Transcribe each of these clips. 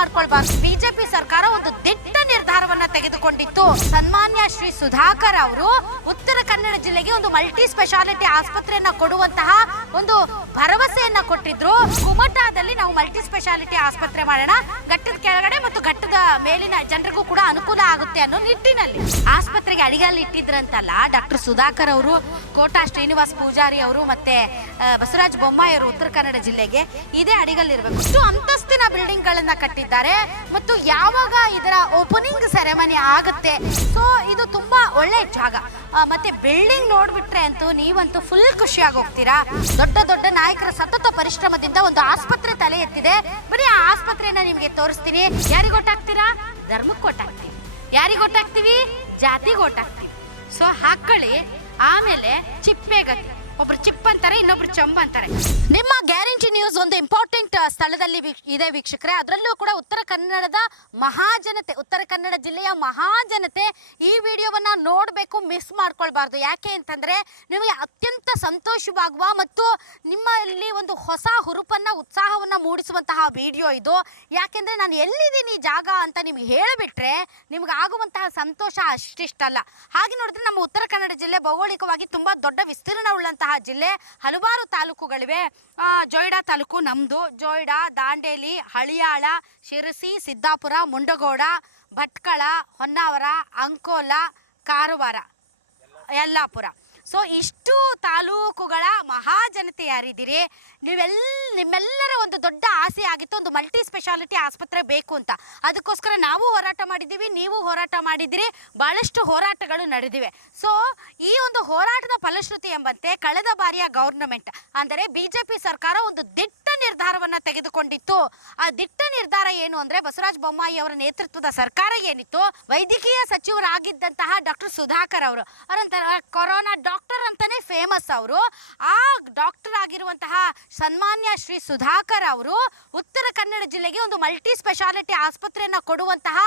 ಮಾಡ್ಕೊಳ್ಬಾರ್ದು. BJP ಸರ್ಕಾರ ಒಂದು ದಿಟ್ಟ ನಿರ್ಧಾರವನ್ನ ತೆಗೆದುಕೊಂಡಿತ್ತು. ಸನ್ಮಾನ್ಯ ಶ್ರೀ ಸುಧಾಕರ್ ಅವರು ಉತ್ತರ ಕನ್ನಡ ಜಿಲ್ಲೆಗೆ ಒಂದು ಮಲ್ಟಿ ಸ್ಪೆಷಾಲಿಟಿ ಆಸ್ಪತ್ರೆಯನ್ನ ಕೊಡುವಂತಹ ಒಂದು ಭರವಸೆಯನ್ನ ಕೊಟ್ಟಿದ್ರು. ಕುಮಟಾದಲ್ಲಿ ನಾವು ಮಲ್ಟಿ ಸ್ಪೆಷಾಲಿಟಿ ಆಸ್ಪತ್ರೆ ಮಾಡೋಣ. ಘಟ್ಟದ ಕೆಳಗಡೆ ಘಟ್ಟದ ಮೇಲಿನ ಜನರಿಗೂ ಕೂಡ ಅನುಕೂಲ ಆಗುತ್ತೆ ಅನ್ನೋ ನಿಟ್ಟಿನಲ್ಲಿ. ಆಸ್ಪತ್ರೆಗೆ ಅಡಿಗಲ್ಲಿ ಇಟ್ಟಿದ್ರಂತಲ್ಲ ಡಾಕ್ಟರ್ ಸುಧಾಕರ್ ಅವರು, ಕೋಟಾ ಶ್ರೀನಿವಾಸ್ ಪೂಜಾರಿ ಅವರು ಮತ್ತೆ ಬಸವರಾಜ್ ಬೊಮ್ಮಾಯಿ ಅವರು ಉತ್ತರ ಕನ್ನಡ ಜಿಲ್ಲೆಗೆ ಇದೇ ಅಡಿಗಲ್ಲಿ ಇರಬೇಕು. ಇಷ್ಟು ಅಂತಸ್ತಿನ ಬಿಲ್ಡಿಂಗ್ ಗಳನ್ನ ಕಟ್ಟಿದ್ದಾರೆ ಮತ್ತು ಯಾವಾಗ ಇದರ ಓಪನಿಂಗ್ ಸೆರೆಮನಿ ಆಗುತ್ತೆ? ಸೊ ಇದು ತುಂಬಾ ಒಳ್ಳೆ ಜಾಗ. ಮತ್ತೆ ಬಿಲ್ಡಿಂಗ್ ನೋಡ್ಬಿಟ್ರೆ ಅಂತೂ ನೀವಂತೂ ಫುಲ್ ಖುಷಿಯಾಗಿ ಹೋಗ್ತೀರಾ ದೊಡ್ಡ ದೊಡ್ಡ ನಾಯಕರ ಸತತ ಪರಿಶ್ರಮದಿಂದ ಒಂದು ಆಸ್ಪತ್ರೆ ತಲೆ ಎತ್ತಿದೆ. ಬರೀ ಆ ಆಸ್ಪತ್ರೆಯನ್ನ ನಿಮ್ಗೆ ತೋರಿಸ್ತೀನಿ. ಯಾರಿಗೆ ಒಟ್ಟಾಗ್ತೀರಾ ಧರ್ಮಕ್ಕೆ ಒಟ್ಟಾಗ್ತೀವಿ ಯಾರಿಗೆ ಒಟ್ಟಾಗ್ತೀವಿ ಜಾತಿಗೆ ಒಟ್ಟಾಗ್ತೀವಿ ಸೊ ಹಾಕೊಳ್ಳಿ ಆಮೇಲೆ ಚಿಪ್ಪೆಗತಿ ಒಬ್ರು ಚಿಪ್ ಅಂತಾರೆ, ಇನ್ನೊಬ್ರು ಚಂಬ್ ಅಂತಾರೆ. ನಿಮ್ಮ ಗ್ಯಾರಂಟಿ ನ್ಯೂಸ್ ಒಂದು ಇಂಪಾರ್ಟೆಂಟ್ ಸ್ಥಳದಲ್ಲಿ ಇದೆ ವೀಕ್ಷಕರೇ. ಅದರಲ್ಲೂ ಕೂಡ ಉತ್ತರ ಕನ್ನಡದ ಮಹಾಜನತೆ, ಉತ್ತರ ಕನ್ನಡ ಜಿಲ್ಲೆಯ ಮಹಾಜನತೆ ಈ ವಿಡಿಯೋವನ್ನ ನೋಡಬೇಕು, ಮಿಸ್ ಮಾಡ್ಕೊಳ್ಬಾರ್ದು. ಯಾಕೆ ಅಂತಂದ್ರೆ, ನಿಮಗೆ ಅತ್ಯಂತ ಸಂತೋಷವಾಗುವ ಮತ್ತು ಒಂದು ಹೊಸ ಹುರುಪನ್ನ, ಉತ್ಸಾಹವನ್ನ ಮೂಡಿಸುವಂತಹ ವಿಡಿಯೋ ಇದು. ಯಾಕೆಂದ್ರೆ ನಾನು ಎಲ್ಲಿದ್ದೀನಿ ಜಾಗ ಅಂತ ನಿಮ್ಗೆ ಹೇಳಿಬಿಟ್ರೆ ನಿಮ್ಗೆ ಆಗುವಂತಹ ಸಂತೋಷ ಅಷ್ಟಿಷ್ಟಲ್ಲ. ಹಾಗೆ ನೋಡಿದ್ರೆ ನಮ್ಮ ಉತ್ತರ ಕನ್ನಡ ಜಿಲ್ಲೆ ಭೌಗೋಳಿಕವಾಗಿ ತುಂಬಾ ದೊಡ್ಡ ವಿಸ್ತೀರ್ಣ ಉಳ್ಳಂತಹ ಜಿಲ್ಲೆ. ಹಲವಾರು ತಾಲೂಕುಗಳಿವೆ. ಜೊಯ್ಡಾ ತಾಲೂಕು ನಮ್ಮದು ಜೊಯ್ಡಾ, ದಾಂಡೇಲಿ, ಹಳಿಯಾಳ, ಶಿರಸಿ, ಸಿದ್ದಾಪುರ, ಮುಂಡಗೋಡ, ಭಟ್ಕಳ, ಹೊನ್ನಾವರ, ಅಂಕೋಲ, ಕಾರವಾರ, ಯಲ್ಲಾಪುರ. ಸೊ ಇಷ್ಟು ತಾಲೂಕುಗಳ ಮಹಾಜನತೆ ಯಾರಿದ್ದೀರಿ ನೀವೆಲ್ಲ ನಿಮ್ಮೆಲ್ಲರ ಒಂದು ದೊಡ್ಡ ಆಸೆ ಆಗಿತ್ತು, ಒಂದು ಮಲ್ಟಿ ಸ್ಪೆಷಾಲಿಟಿ ಆಸ್ಪತ್ರೆ ಬೇಕು ಅಂತ. ಅದಕ್ಕೋಸ್ಕರ ನಾವು ಹೋರಾಟ ಮಾಡಿದ್ದೀವಿ, ನೀವು ಹೋರಾಟ ಮಾಡಿದ್ದೀರಿ ಭಾಳಷ್ಟು ಹೋರಾಟಗಳು ನಡೆದಿವೆ. ಸೊ ಈ ಒಂದು ಹೋರಾಟದ ಫಲಶ್ರುತಿ ಎಂಬಂತೆ ಕಳೆದ ಬಾರಿಯ ಗೌರ್ನಮೆಂಟ್, ಅಂದರೆ ಬಿ ಸರ್ಕಾರ ಒಂದು ದಿಟ್ಟ ನಿರ್ಧಾರವನ್ನು ತೆಗೆದುಕೊಂಡಿತ್ತು. ಆ ದಿಟ್ಟ ನಿರ್ಧಾರ ಏನು ಅಂದ್ರೆ ಬಸವರಾಜ ಬೊಮ್ಮಾಯಿ ಅವರ ನೇತೃತ್ವದ ಸರ್ಕಾರ ಏನಿತ್ತು? ವೈದ್ಯಕೀಯ ಸಚಿವರಾಗಿದ್ದಂತಹ ಡಾಕ್ಟರ್ ಸುಧಾಕರ್ ಅವರು ಅವರಂತರ ಕೊರೋನಾ ಡಾಕ್ಟರ್ ಅಂತಾನೆ ಫೇಮಸ್ ಅವರು. ಆ ಡಾಕ್ಟರ್ ಆಗಿರುವಂತಹ ಸನ್ಮಾನ್ಯ ಶ್ರೀ ಸುಧಾಕರ್ ಅವರು ಉತ್ತರ ಕನ್ನಡ ಜಿಲ್ಲೆಗೆ ಒಂದು ಮಲ್ಟಿ ಸ್ಪೆಷಾಲಿಟಿ ಆಸ್ಪತ್ರೆಯನ್ನ ಕೊಡುವಂತಹ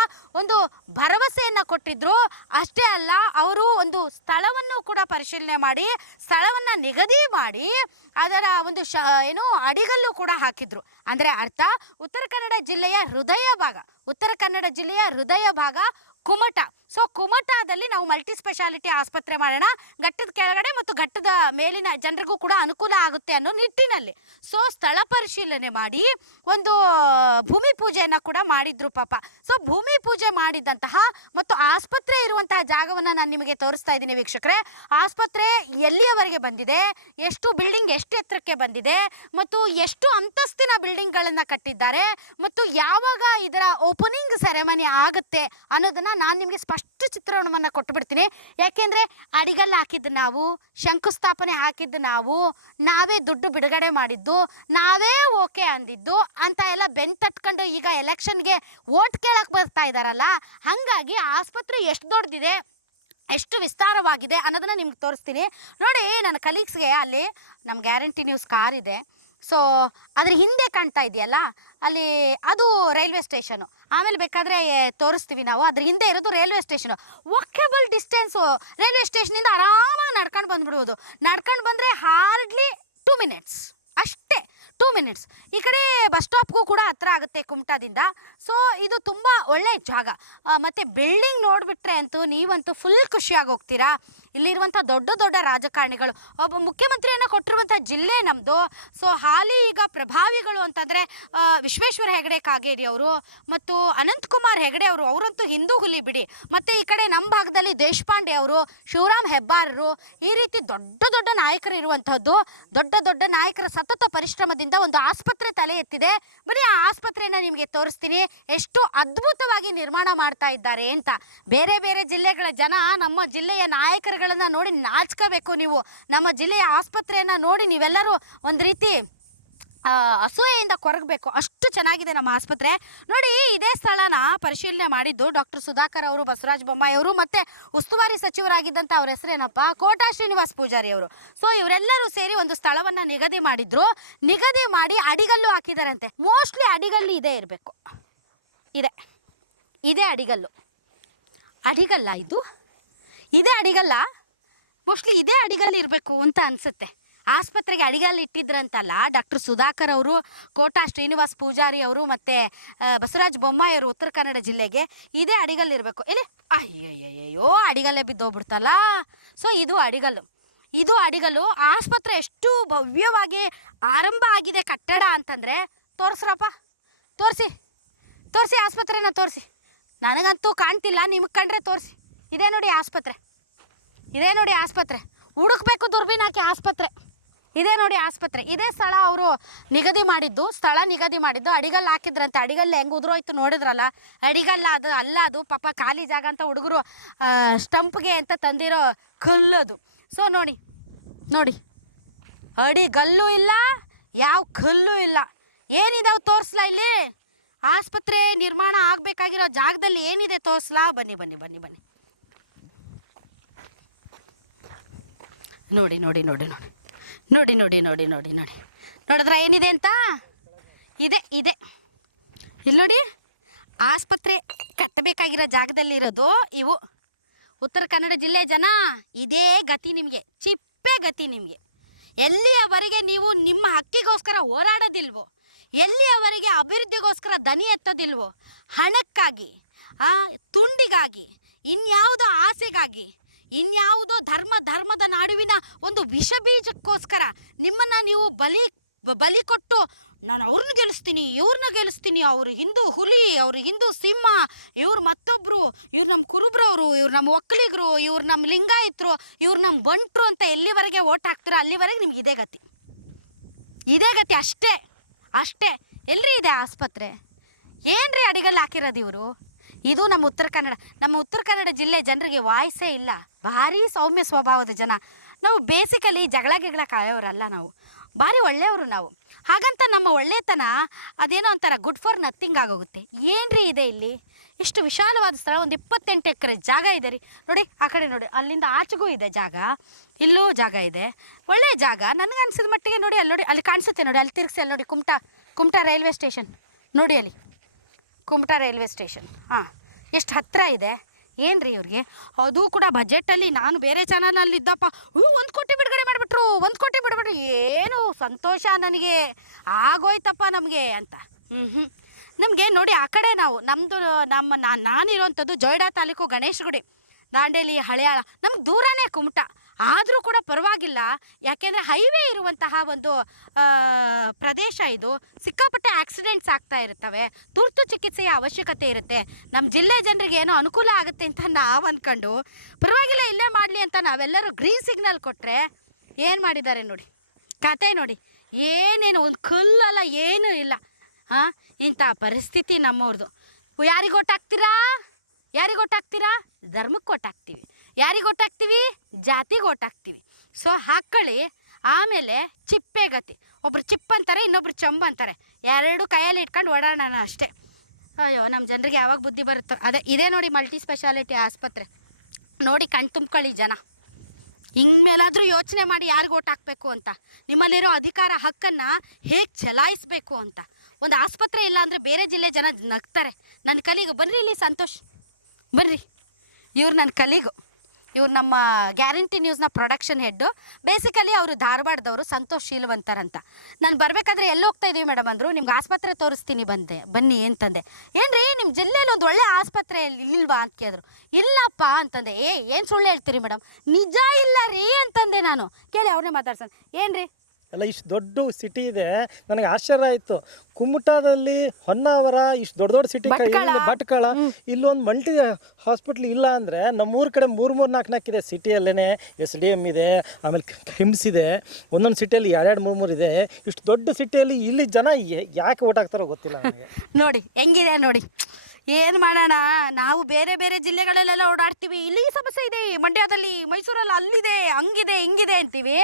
ಒಂದು ಭರವಸೆಯನ್ನ ಕೊಟ್ಟಿದ್ರು. ಅಷ್ಟೇ ಅಲ್ಲ, ಅವರು ಒಂದು ಸ್ಥಳವನ್ನು ಕೂಡ ಪರಿಶೀಲನೆ ಮಾಡಿ, ಸ್ಥಳವನ್ನ ನಿಗದಿ ಮಾಡಿ, ಅದರ ಒಂದು ಏನು ಅಡಿಗಲ್ಲು ಕೂಡ ಹಾಕಿದ್ರು. ಅಂದ್ರೆ ಅರ್ಥ? ಉತ್ತರ ಕನ್ನಡ ಜಿಲ್ಲೆಯ ಹೃದಯ ಭಾಗ. ಉತ್ತರ ಕನ್ನಡ ಜಿಲ್ಲೆಯ ಹೃದಯ ಭಾಗ ಕುಮಟ. ಸೊ ಕುಮಟಾದಲ್ಲಿ ನಾವು ಮಲ್ಟಿ ಸ್ಪೆಷಾಲಿಟಿ ಆಸ್ಪತ್ರೆ ಮಾಡೋಣ. ಘಟ್ಟದ ಕೆಳಗಡೆ ಮತ್ತು ಘಟ್ಟದ ಮೇಲಿನ ಜನರಿಗೂ ಕೂಡ ಅನುಕೂಲ ಆಗುತ್ತೆ ಅನ್ನೋ ನಿಟ್ಟಿನಲ್ಲಿ. ಸೊ ಸ್ಥಳ ಪರಿಶೀಲನೆ ಮಾಡಿ, ಒಂದು ಭೂಮಿ ಪೂಜೆಯನ್ನು ಕೂಡ ಮಾಡಿದ್ರು ಪಾಪ. ಸೊ ಭೂಮಿ ಪೂಜೆ ಮಾಡಿದಂತಹ ಮತ್ತು ಆಸ್ಪತ್ರೆ ಇರುವಂತಹ ಜಾಗವನ್ನು ನಾನು ನಿಮಗೆ ತೋರಿಸ್ತಾ ಇದ್ದೀನಿ ವೀಕ್ಷಕರೇ. ಆಸ್ಪತ್ರೆ ಎಲ್ಲಿಯವರೆಗೆ ಬಂದಿದೆ? ಎಷ್ಟು ಬಿಲ್ಡಿಂಗ್ ಎಷ್ಟು ಎತ್ತರಕ್ಕೆ ಬಂದಿದೆ? ಮತ್ತು ಎಷ್ಟು ಅಂತಸ್ತಿನ ಬಿಲ್ಡಿಂಗ್ಗಳನ್ನು ಕಟ್ಟಿದ್ದಾರೆ? ಮತ್ತು ಯಾವಾಗ ಇದರ ಓಪನಿಂಗ್ ಸೆರೆಮನಿ ಆಗುತ್ತೆ ಅನ್ನೋದನ್ನ ನಾನು ನಿಮಗೆ ಸ್ಪಷ್ಟ ಚಿತ್ರಣವನ್ನು ಕೊಟ್ಟುಬಿಡ್ತೀನಿ ಯಾಕೆಂದರೆ ಅಡಿಗಲ್ಲಿ ಹಾಕಿದ್ದು ನಾವು, ಶಂಕುಸ್ಥಾಪನೆ ಹಾಕಿದ್ದು ನಾವು, ನಾವೇ ದುಡ್ಡು ಬಿಡುಗಡೆ ಮಾಡಿದ್ದು, ನಾವೇ ಓಕೆ ಅಂದಿದ್ದು ಅಂತ ಎಲ್ಲ ಬೆನ್ ತಟ್ಕೊಂಡು ಈಗ ಎಲೆಕ್ಷನ್ಗೆ ಓಟ್ ಕೇಳಕ್ ಬರ್ತಾ ಇದಾರಲ್ಲ, ಹಾಗಾಗಿ ಆಸ್ಪತ್ರೆ ಎಷ್ಟು ದೊಡ್ಡದಿದೆ ಎಷ್ಟು ವಿಸ್ತಾರವಾಗಿದೆ ಅನ್ನೋದನ್ನ ನಿಮ್ಗೆ ತೋರಿಸ್ತೀನಿ. ನೋಡಿ, ನನ್ನ ಕಲೀಗ್ಸ್ಗೆ ಅಲ್ಲಿ ನಮ್ಮ ಗ್ಯಾರಂಟಿ ನ್ಯೂಸ್ ಕಾರ್ ಇದೆ. ಸೊ ಅದ್ರ ಹಿಂದೆ ಕಾಣ್ತಾ ಇದೆಯಲ್ಲ, ಅಲ್ಲಿ ಅದು ರೈಲ್ವೆ ಸ್ಟೇಷನು. ಆಮೇಲೆ ಬೇಕಾದರೆ ತೋರಿಸ್ತೀವಿ ನಾವು, ಅದ್ರ ಹಿಂದೆ ಇರೋದು railway station. Walkable distance railway ಸ್ಟೇಷನಿಂದ ಆರಾಮಾಗಿ ನಡ್ಕೊಂಡು ಬಂದ್ಬಿಡ್ಬೋದು. ನಡ್ಕೊಂಡು ಬಂದರೆ ಹಾರ್ಡ್ಲಿ ಟೂ ಮಿನಿಟ್ಸ್ ಅಷ್ಟೇ ಟೂ ಮಿನಿಟ್ಸ್ ಈ ಕಡೆ ಬಸ್ ಸ್ಟಾಪ್ಗೂ ಕೂಡ ಹತ್ರ ಆಗುತ್ತೆ ಕುಮಟಾದಿಂದ. ಸೊ ಇದು ತುಂಬ ಒಳ್ಳೆ ಜಾಗ. ಮತ್ತು ಮತ್ತೆ ಬಿಲ್ಡಿಂಗ್ ನೋಡಿಬಿಟ್ರೆ ಅಂತೂ ನೀವಂತೂ ಫುಲ್ ಖುಷಿಯಾಗಿ ಹೋಗ್ತೀರಾ ಇಲ್ಲಿರುವಂಥ ದೊಡ್ಡ ದೊಡ್ಡ ರಾಜಕಾರಣಿಗಳು. ಒಬ್ಬ ಮುಖ್ಯಮಂತ್ರಿಯನ್ನು ಕೊಟ್ಟಿರುವಂಥ ಜಿಲ್ಲೆ ನಮ್ಮದು ಸೊ ಹಾಲಿ ಈಗ ಪ್ರಭಾವಿಗಳು ಅಂತಂದರೆ ವಿಶ್ವೇಶ್ವರ ಹೆಗಡೆ, ಕಾಗೇರಿ ಅವರು ಮತ್ತು ಅನಂತಕುಮಾರ್ ಹೆಗಡೆ ಅವರು. ಅವರಂತೂ ಹಿಂದೂ ಹುಲಿ ಬಿಡಿ. ಮತ್ತು ಈ ಕಡೆ ನಮ್ಮ ಭಾಗದಲ್ಲಿ ದೇಶಪಾಂಡೆ ಅವರು, ಶಿವರಾಮ್ ಹೆಬ್ಬಾರರು, ಈ ರೀತಿ ದೊಡ್ಡ ದೊಡ್ಡ ನಾಯಕರು ಇರುವಂಥದ್ದು, ದೊಡ್ಡ ದೊಡ್ಡ ನಾಯಕರ ಸತತ ಪರಿಶ್ರಮದಿಂದ ಒಂದು ಆಸ್ಪತ್ರೆ ತಲೆ ಎತ್ತಿದೆ. ಬರೀ ಆ ಆಸ್ಪತ್ರೆಯನ್ನು ನಿಮಗೆ ತೋರಿಸ್ತೀನಿ. ಎಷ್ಟು ಅದ್ಭುತವಾಗಿ ನಿರ್ಮಾಣ ಮಾಡ್ತಾ ಇದ್ದಾರೆ ಅಂತ. ಬೇರೆ ಬೇರೆ ಜಿಲ್ಲೆಗಳ ಜನ ನಮ್ಮ ಜಿಲ್ಲೆಯ ನಾಯಕರುಗಳನ್ನ ನೋಡಿ ನಾಚ್ಕೋಬೇಕು ನೀವು. ನಮ್ಮ ಜಿಲ್ಲೆಯ ಆಸ್ಪತ್ರೆಯನ್ನ ನೋಡಿ ನೀವೆಲ್ಲರೂ ಒಂದು ರೀತಿ ಅಸೂಯೆಯಿಂದ ಕೊರಗಬೇಕು. ಅಷ್ಟು ಚೆನ್ನಾಗಿದೆ ನಮ್ಮ ಆಸ್ಪತ್ರೆ. ನೋಡಿ, ಇದೇ ಸ್ಥಳನ ಪರಿಶೀಲನೆ ಮಾಡಿದ್ದು ಡಾಕ್ಟರ್ ಸುಧಾಕರ್ ಅವರು, ಬಸವರಾಜ ಬೊಮ್ಮಾಯಿ ಅವರು ಮತ್ತೆ ಉಸ್ತುವಾರಿ ಸಚಿವರಾಗಿದ್ದಂಥ ಅವ್ರ ಹೆಸರೇನಪ್ಪ? ಕೋಟಾ ಶ್ರೀನಿವಾಸ್ ಪೂಜಾರಿ ಅವರು. ಸೊ ಇವರೆಲ್ಲರೂ ಸೇರಿ ಒಂದು ಸ್ಥಳವನ್ನ ನಿಗದಿ ಮಾಡಿದ್ರು. ನಿಗದಿ ಮಾಡಿ ಅಡಿಗಲ್ಲು ಹಾಕಿದಾರಂತೆ. ಮೋಸ್ಟ್ಲಿ ಅಡಿಗಲ್ಲು ಇದೇ ಇರಬೇಕು. ಇದೆ. ಇದೇ ಅಡಿಗಲ್ಲು. ಅಡಿಗಲ್ಲ ಇದು. ಇದೇ ಅಡಿಗಲ್ಲ? ಮೋಸ್ಟ್ಲಿ ಇದೇ ಅಡಿಗಲ್ಲಿ ಇರಬೇಕು ಅಂತ ಅನ್ಸುತ್ತೆ. ಆಸ್ಪತ್ರೆಗೆ ಅಡಿಗಲ್ಲಿ ಇಟ್ಟಿದ್ರಂತಲ್ಲ, ಡಾಕ್ಟರ್ ಸುಧಾಕರ್ ಅವರು, ಕೋಟಾ ಶ್ರೀನಿವಾಸ್ ಪೂಜಾರಿ ಅವರು ಮತ್ತು ಬಸವರಾಜ ಬೊಮ್ಮಾಯಿ ಅವರು ಉತ್ತರ ಕನ್ನಡ ಜಿಲ್ಲೆಗೆ ಇದೇ ಅಡಿಗಲ್ಲಿ ಇರಬೇಕು. ಇಲ್ಲಿ ಅಯ್ಯಯ್ಯಯ್ಯೋ ಅಡಿಗಲ್ಲೇ ಬಿದ್ದೋಗ್ಬಿಡ್ತಲ್ಲ. ಸೊ ಇದು ಅಡಿಗಲ್ಲು. ಇದು ಅಡಿಗಲ್ಲು ಆಸ್ಪತ್ರೆ ಎಷ್ಟು ಭವ್ಯವಾಗಿ ಆರಂಭ ಆಗಿದೆ ಕಟ್ಟಡ ಅಂತಂದರೆ, ತೋರಿಸ್ರಪ್ಪ. ತೋರಿಸಿ. ತೋರಿಸಿ ಆಸ್ಪತ್ರೆನ ತೋರಿಸಿ. ನನಗಂತೂ ಕಾಣ್ತಿಲ್ಲ, ನಿಮಗೆ ಕಂಡ್ರೆ ತೋರಿಸಿ. ಇದೇ ನೋಡಿ ಆಸ್ಪತ್ರೆ. ಇದೇ ನೋಡಿ ಆಸ್ಪತ್ರೆ. ಹುಡುಕ್ಬೇಕು ದುರ್ಬೀನ್ ಹಾಕಿ ಆಸ್ಪತ್ರೆ. ಇದೇ ನೋಡಿ ಆಸ್ಪತ್ರೆ. ಇದೇ ಸ್ಥಳ ಅವರು ನಿಗದಿ ಮಾಡಿದ್ದು. ಸ್ಥಳ ನಿಗದಿ ಮಾಡಿದ್ದು. ಅಡಿಗಲ್ಲು ಹಾಕಿದ್ರಂತೆ. ಅಡಿಗಲ್ಲು ಹೆಂಗೆ ಉದುರೋಯ್ತು ನೋಡಿದ್ರಲ್ಲ? ಅಡಿಗಲ್ಲ ಅದು, ಅಲ್ಲ ಅದು ಪಾಪ ಖಾಲಿ ಜಾಗ ಅಂತ ಹುಡುಗರು ಸ್ಟಂಪ್ಗೆ ಅಂತ ತಂದಿರೋ ಕಲ್ಲದು ಸೊ ನೋಡಿ ನೋಡಿ. ಅಡಿಗಲ್ಲು ಇಲ್ಲ, ಯಾವ ಕಲ್ಲು ಇಲ್ಲ. ಏನಿದಾವೆ ತೋರಿಸ್ಲಾ ಇಲ್ಲಿ? ಆಸ್ಪತ್ರೆ ನಿರ್ಮಾಣ ಆಗಬೇಕಾಗಿರೋ ಜಾಗದಲ್ಲಿ ಏನಿದೆ ತೋರಿಸ್ಲಾ? ಬನ್ನಿ ಬನ್ನಿ ಬನ್ನಿ ಬನ್ನಿ. ನೋಡಿ ನೋಡಿ ನೋಡಿ ನೋಡಿ. ನೋಡಿ ನೋಡಿ ನೋಡಿ ನೋಡಿ ನೋಡಿ. ನೋಡಿದ್ರ ಏನಿದೆ ಅಂತ? ಇದೆ ಇದೆ. ಇಲ್ಲಿ ನೋಡಿ, ಆಸ್ಪತ್ರೆ ಕಟ್ಟಬೇಕಾಗಿರೋ ಜಾಗದಲ್ಲಿರೋದು ಇವು. ಉತ್ತರ ಕನ್ನಡ ಜಿಲ್ಲೆ ಜನ ಇದೇ ಗತಿ ನಿಮಗೆ, ಚಿಪ್ಪೆ ಗತಿ ನಿಮಗೆ. ಎಲ್ಲಿಯವರೆಗೆ ನೀವು ನಿಮ್ಮ ಹಕ್ಕಿಗೋಸ್ಕರ ಹೋರಾಡೋದಿಲ್ವೋ, ಎಲ್ಲಿಯವರೆಗೆ ಅಭಿವೃದ್ಧಿಗೋಸ್ಕರ ದನಿ ಎತ್ತೋದಿಲ್ವೋ, ಹಣಕ್ಕಾಗಿ, ಆ, ತುಂಡಿಗಾಗಿ, ಇನ್ಯಾವುದೋ ಆಸೆಗಾಗಿ ಇನ್ಯಾವುದೋ ಧರ್ಮ, ಧರ್ಮದ ನಡುವಿನ ಒಂದು ವಿಷ ಬೀಜಕ್ಕೋಸ್ಕರ ನಿಮ್ಮನ್ನ ನೀವು ಬಲಿ ಬಲಿ ಕೊಟ್ಟು ನಾನು ಅವ್ರನ್ನ ಗೆಲ್ಲಿಸ್ತೀನಿ, ಇವ್ರನ್ನ ಗೆಲ್ಲಿಸ್ತೀನಿ. ಅವರು ಹಿಂದೂ ಹುಲಿ, ಅವರು ಹಿಂದೂ ಸಿಂಹ, ಇವ್ರು ಮತ್ತೊಬ್ರು, ಇವ್ರು ನಮ್ಮ ಕುರುಬ್ರವರು, ಇವ್ರು ನಮ್ಮ ಒಕ್ಕಲಿಗರು, ಇವ್ರು ನಮ್ಮ ಲಿಂಗಾಯತರು, ಇವ್ರು ನಮ್ಮ ಬಂಟ್ರು ಅಂತ ಎಲ್ಲಿವರೆಗೆ ಓಟ್ ಹಾಕ್ತೀರೋ ಅಲ್ಲಿವರೆಗೆ ನಿಮ್ಗೆ ಇದೇ ಗತಿ. ಇದೇ ಗತಿ ಅಷ್ಟೇ ಅಷ್ಟೇ. ಎಲ್ರಿ ಇದೆ ಆಸ್ಪತ್ರೆ? ಏನ್ರಿ ಅಡಿಗಲ್ಲಿ ಹಾಕಿರೋದು ಇವರು? ಇದು ನಮ್ಮ ಉತ್ತರ ಕನ್ನಡ. ನಮ್ಮ ಉತ್ತರ ಕನ್ನಡ ಜಿಲ್ಲೆ ಜನರಿಗೆ ವಾಯ್ಸೇ ಇಲ್ಲ. ಭಾರಿ ಸೌಮ್ಯ ಸ್ವಭಾವದ ಜನ. ನಾವು ಬೇಸಿಕಲಿ ಜಗಳ ಗಿಗಳ ಕಾಯೋರಲ್ಲ ನಾವು. ಭಾರಿ ಒಳ್ಳೆಯವರು ನಾವು. ಹಾಗಂತ ನಮ್ಮ ಒಳ್ಳೆತನ ಅದೇನೋ ಒಂಥರ ಗುಡ್ ಫಾರ್ ನಥಿಂಗ್ ಆಗೋಗುತ್ತೆ. ಏನ್ರಿ ಇದೆ ಇಲ್ಲಿ? ಇಷ್ಟು ವಿಶಾಲವಾದ ಸ್ಥಳ, ಒಂದು ಇಪ್ಪತ್ತೆಂಟು ಎಕರೆ ಜಾಗ ಇದೆ ರೀ. ನೋಡಿ, ಆ ಕಡೆ ನೋಡಿ. ಅಲ್ಲಿಂದ ಆಚೆಗೂ ಇದೆ ಜಾಗ. ಇಲ್ಲೂ ಜಾಗ ಇದೆ. ಒಳ್ಳೆ ಜಾಗ. ನನಗೆ ಅನ್ಸಿದ ಮಟ್ಟಿಗೆ ನೋಡಿ, ಅಲ್ಲಿ ನೋಡಿ, ಅಲ್ಲಿ ಕಾಣಿಸುತ್ತೆ ನೋಡಿ. ಅಲ್ಲಿ ತಿರುಗಿಸಿ, ಅಲ್ಲಿ ನೋಡಿ, ಕುಮಟಾ ಕುಮಟಾ ರೈಲ್ವೆ ಸ್ಟೇಷನ್. ನೋಡಿ ಅಲ್ಲಿ. Kumta railway station. ಹಾಂ, ಎಷ್ಟು ಹತ್ತಿರ ಇದೆ? ಏನು ರೀ ಇವ್ರಿಗೆ? ಅದು ಕೂಡ ಬಜೆಟಲ್ಲಿ ನಾನು ಬೇರೆ ಚಾನಲಲ್ಲಿ ಇದ್ದಪ್ಪ ಹ್ಞೂ ಒಂದು ಕೋಟಿ ಬಿಡುಗಡೆ ಮಾಡಿಬಿಟ್ರು, ಒಂದು ಕೋಟಿ ಬಿಡ್ಬಿಟ್ರು. ಏನು ಸಂತೋಷ ನನಗೆ. ಆಗೋಯ್ತಪ್ಪ ನಮಗೆ ಅಂತ. ಹ್ಞೂ ಹ್ಞೂ ನಮಗೆ ನೋಡಿ ಆ ಕಡೆ ನಾವು ನಮ್ಮದು ನಮ್ಮ ನಾನು ನಾನಿರೋವಂಥದ್ದು ಜೊಯ್ಡಾ ತಾಲೂಕು ಗಣೇಶ ಗುಡಿ ದಾಂಡೇಲಿ ಹಳೆಯಾಳ ನಮ್ಗೆ ದೂರನೇ ಕುಮಟ. ಆದರೂ ಕೂಡ ಪರವಾಗಿಲ್ಲ. ಯಾಕೆಂದರೆ ಹೈವೇ ಇರುವಂತಹ ಒಂದು ಪ್ರದೇಶ ಇದು. ಸಿಕ್ಕಾಪಟ್ಟೆ ಆಕ್ಸಿಡೆಂಟ್ಸ್ ಆಗ್ತಾ ಇರ್ತವೆ ತುರ್ತು ಚಿಕಿತ್ಸೆಯ ಅವಶ್ಯಕತೆ ಇರುತ್ತೆ. ನಮ್ಮ ಜಿಲ್ಲೆ ಜನರಿಗೆ ಏನೋ ಅನುಕೂಲ ಆಗುತ್ತೆ ಅಂತ ನಾವು ಅಂದ್ಕೊಂಡು ಪರವಾಗಿಲ್ಲ ಇಲ್ಲೇ ಮಾಡಲಿ ಅಂತ ನಾವೆಲ್ಲರೂ ಗ್ರೀನ್ ಸಿಗ್ನಲ್ ಕೊಟ್ಟರೆ ಏನು ಮಾಡಿದ್ದಾರೆ ನೋಡಿ? ಕತೆ ನೋಡಿ. ಏನೇನು ಒಂದು ಕಲ್ಲಲ್ಲ ಏನೂ ಇಲ್ಲ. ಹಾಂ ಇಂಥ ಪರಿಸ್ಥಿತಿ ನಮ್ಮವ್ರದ್ದು ಯಾರಿಗೆ ಒಟ್ಟಾಗ್ತೀರಾ ಯಾರಿಗೆ ಒಟ್ಟಾಗ್ತೀರಾ? ಧರ್ಮಕ್ಕೆ ಒಟ್ಟಾಗ್ತೀವಿ. ಯಾರಿಗೆ ಒಟ್ಟಾಗ್ತೀವಿ? ಜಾತಿಗೆ ಒಟ್ಟಾಗ್ತೀವಿ. ಸೊ ಹಾಕ್ಕೊಳ್ಳಿ. ಆಮೇಲೆ ಚಿಪ್ಪೆ ಗತಿ. ಒಬ್ರು ಚಿಪ್ ಅಂತಾರೆ, ಇನ್ನೊಬ್ರು ಚಂಬ ಅಂತಾರೆ. ಎರಡು ಕೈಯಲ್ಲಿ ಇಟ್ಕೊಂಡು ಓಡಾಡೋಣ ಅಷ್ಟೇ. ಅಯ್ಯೋ ನಮ್ಮ ಜನರಿಗೆ ಯಾವಾಗ ಬುದ್ಧಿ ಬರುತ್ತೋ. ಅದೇ, ಇದೇ ನೋಡಿ ಮಲ್ಟಿ ಸ್ಪೆಷಾಲಿಟಿ ಆಸ್ಪತ್ರೆ. ನೋಡಿ ಕಣ್ ತುಂಬ್ಕೊಳ್ಳಿ ಜನ. ಹಿಂಗ್ಮೇಲಾದರೂ ಯೋಚನೆ ಮಾಡಿ ಯಾರಿಗೆ ಓಟ್ ಹಾಕಬೇಕು ಅಂತ. ನಿಮ್ಮಲ್ಲಿರೋ ಅಧಿಕಾರ ಹಕ್ಕನ್ನು ಹೇಗೆ ಚಲಾಯಿಸಬೇಕು ಅಂತ. ಒಂದು ಆಸ್ಪತ್ರೆ ಇಲ್ಲ ಅಂದರೆ ಬೇರೆ ಜಿಲ್ಲೆ ಜನ ನಗ್ತಾರೆ. ನನ್ನ ಕಲಿಗೆ ಬನ್ರಿ ಇಲ್ಲಿ ಸಂತೋಷ್. ಬರ್ರಿ. ಇವ್ರು ನನ್ನ ಕಲಿಗು. ಇವ್ರು ನಮ್ಮ ಗ್ಯಾರಂಟಿ ನ್ಯೂಸ್ನ ಪ್ರೊಡಕ್ಷನ್ ಹೆಡ್ಡು. ಬೇಸಿಕಲಿ ಅವರು ಧಾರವಾಡದವರು ಸಂತೋಷ್ ಶೀಲವಂತರಂತ. ನಾನು ಬರಬೇಕಾದ್ರೆ ಎಲ್ಲಿ ಹೋಗ್ತಾ ಇದ್ದೀವಿ ಮೇಡಮ್ ಅಂದರು, ನಿಮ್ಗೆ ಆಸ್ಪತ್ರೆ ತೋರಿಸ್ತೀನಿ ಬಂದೆ, ಬನ್ನಿ ಅಂತಂದೆ. ರೀ ನಿಮ್ಮ ಜಿಲ್ಲೆಯಲ್ಲಿ ಒಂದು ಒಳ್ಳೆ ಆಸ್ಪತ್ರೆ ಇಲ್ವಾ ಅಂತ ಕೇಳಿದ್ರು. ಇಲ್ಲಪ್ಪ ಅಂತಂದೆ. ಏ, ಏನು ಸುಳ್ಳು ಹೇಳ್ತೀರಿ ಮೇಡಮ್? ನಿಜ ಇಲ್ಲ ರೀ ಅಂತಂದೆ ನಾನು. ಕೇಳಿ ಅವ್ರನ್ನೇ ಮಾತಾಡ್ಸೋಣ. ಏನ್ರಿ? ಎಲ್ಲ ಇಷ್ಟು ದೊಡ್ಡ ಸಿಟಿ ಇದೆ. ನನಗೆ ಆಶ್ಚರ್ಯ ಆಯಿತು. ಕುಮಟಾದಲ್ಲಿ ಹೊನ್ನಾವರ ಇಷ್ಟು ದೊಡ್ಡ ದೊಡ್ಡ ಸಿಟಿ ಭಟ್ಕಳ. ಭಟ್ಕಳ. ಇಲ್ಲೊಂದು ಮಲ್ಟಿ ಹಾಸ್ಪಿಟ್ಲ್ ಇಲ್ಲ ಅಂದರೆ ನಮ್ಮೂರ ಕಡೆ ಮೂರು ಮೂರು ನಾಲ್ಕು ನಾಲ್ಕು ಇದೆ ಸಿಟಿಯಲ್ಲೇ ಎಸ್ ಡಿ ಎಂ ಇದೆ ಆಮೇಲೆ ಕಿಮ್ಸ್ ಇದೆ. ಒಂದೊಂದು ಸಿಟಿಯಲ್ಲಿ ಎರಡೆರಡು ಮೂರು ಮೂರು ಇದೆ. ಇಷ್ಟು ದೊಡ್ಡ ಸಿಟಿಯಲ್ಲಿ ಇಲ್ಲಿ ಜನ ಯಾಕೆ ಓಟ್ ಹಾಕ್ತಾರೋ ಗೊತ್ತಿಲ್ಲ ನನಗೆ. ನೋಡಿ ಹೆಂಗಿದೆ ನೋಡಿ. ಏನು ಮಾಡೋಣ? ನಾವು ಬೇರೆ ಬೇರೆ ಜಿಲ್ಲೆಗಳಲ್ಲೆಲ್ಲ ಓಡಾಡ್ತೀವಿ. ಇಲ್ಲಿ ಈ ಸಮಸ್ಯೆ ಇದೆ. ಮಂಡ್ಯದಲ್ಲಿ ಮೈಸೂರಲ್ಲಿ ಅಲ್ಲಿದೆ ಹಂಗಿದೆ ಹಿಂಗಿದೆ ಅಂತೀವಿ.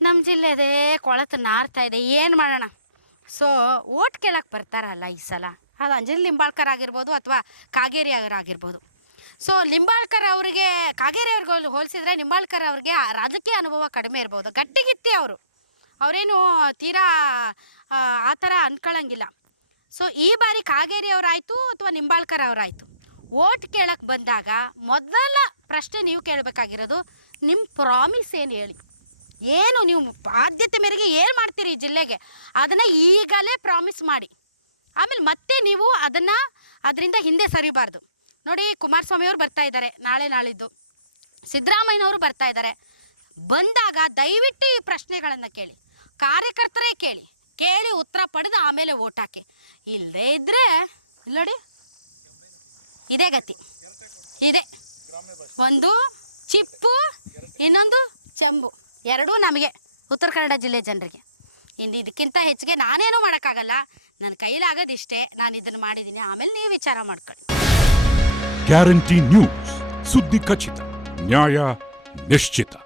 ನಮ್ಮ ಜಿಲ್ಲೆದೇ ಕೊಳತು ನಾರ್ತಾ ಇದೆ ಏನು ಮಾಡೋಣ? ಸೊ ಓಟ್ ಕೇಳಕ್ಕೆ ಬರ್ತಾರಲ್ಲ ಈ ಸಲ. ಅದು ಅಂಜಲಿ ಲಿಂಬಾಳ್ಕರ್ ಆಗಿರ್ಬೋದು ಅಥವಾ ಕಾಗೇರಿ ಆಗಿರ್ಬೋದು. ಸೊ ಲಿಂಬಾಳ್ಕರ್ ಅವರಿಗೆ ಕಾಗೇರಿ ಅವ್ರಿಗೆ ಹೋಲ್- ಹೋಲಿಸಿದ್ರೆ ನಿಂಬಾಳ್ಕರ್ ಅವ್ರಿಗೆ ರಾಜಕೀಯ ಅನುಭವ ಕಡಿಮೆ ಇರ್ಬೋದು. ಗಟ್ಟಿಗಿತ್ತಿ ಅವರು. ಅವರೇನು ತೀರಾ ಆ, ಥರ ಅನ್ಕೊಳ್ಳಂಗಿಲ್ಲ ಸೊ ಈ ಬಾರಿ ಕಾಗೇರಿ ಅವರಾಯಿತು ಅಥವಾ ನಿಂಬಾಳ್ಕರ್ ಅವರಾಯಿತು? ಓಟ್ ಕೇಳಕ್ಕೆ ಬಂದಾಗ ಮೊದಲ ಪ್ರಶ್ನೆ ನೀವು ಕೇಳಬೇಕಾಗಿರೋದು ನಿಮ್ಮ ಪ್ರಾಮಿಸ್ ಏನು ಹೇಳಿ? ಏನು ನೀವು ಆದ್ಯತೆ ಮೇರೆಗೆ ಏನು ಮಾಡ್ತೀರಿ ಈ ಜಿಲ್ಲೆಗೆ? ಅದನ್ನು ಈಗಲೇ ಪ್ರಾಮಿಸ್ ಮಾಡಿ. ಆಮೇಲೆ ಮತ್ತೆ ನೀವು ಅದನ್ನು ಅದರಿಂದ ಹಿಂದೆ ಸರಿಬಾರ್ದು. ನೋಡಿ ಕುಮಾರಸ್ವಾಮಿ ಅವರು ಬರ್ತಾ ಇದ್ದಾರೆ, ನಾಳೆ ನಾಳಿದ್ದು. ಸಿದ್ದರಾಮಯ್ಯನವರು ಬರ್ತಾ ಇದ್ದಾರೆ. ಬಂದಾಗ ದಯವಿಟ್ಟು ಈ ಪ್ರಶ್ನೆಗಳನ್ನು ಕೇಳಿ. ಕಾರ್ಯಕರ್ತರೇ ಕೇಳಿ. ಕೇಳಿ ಉತ್ತರ ಪಡೆದು ಆಮೇಲೆ ಓಟ್ ಹಾಕಿ. ಇಲ್ಲದೇ ಇದ್ದರೆ ನೋಡಿ. ಇದೇ ಗತಿ. ಇದೆ. ಒಂದು ಚಿಪ್ಪು, ಇನ್ನೊಂದು ಚೆಂಬು. ಎರಡೂ ನಮಗೆ ಉತ್ತರ ಕನ್ನಡ ಜಿಲ್ಲೆ ಜನರಿಗೆ. ಇನ್ನು ಇದಕ್ಕಿಂತ ಹೆಚ್ಚಿಗೆ ನಾನೇನೂ ಮಾಡೋಕ್ಕಾಗಲ್ಲ. ನನ್ನ ಕೈಲಾಗೋದಿಷ್ಟೇ ನಾನು ಇದನ್ನು ಮಾಡಿದ್ದೀನಿ. ಆಮೇಲೆ ನೀವು ವಿಚಾರ ಮಾಡ್ಕೊಳ್ಳಿ. Guarantee news. ಸುದ್ದಿ ಖಚಿತ. ನ್ಯಾಯ ನಿಶ್ಚಿತ.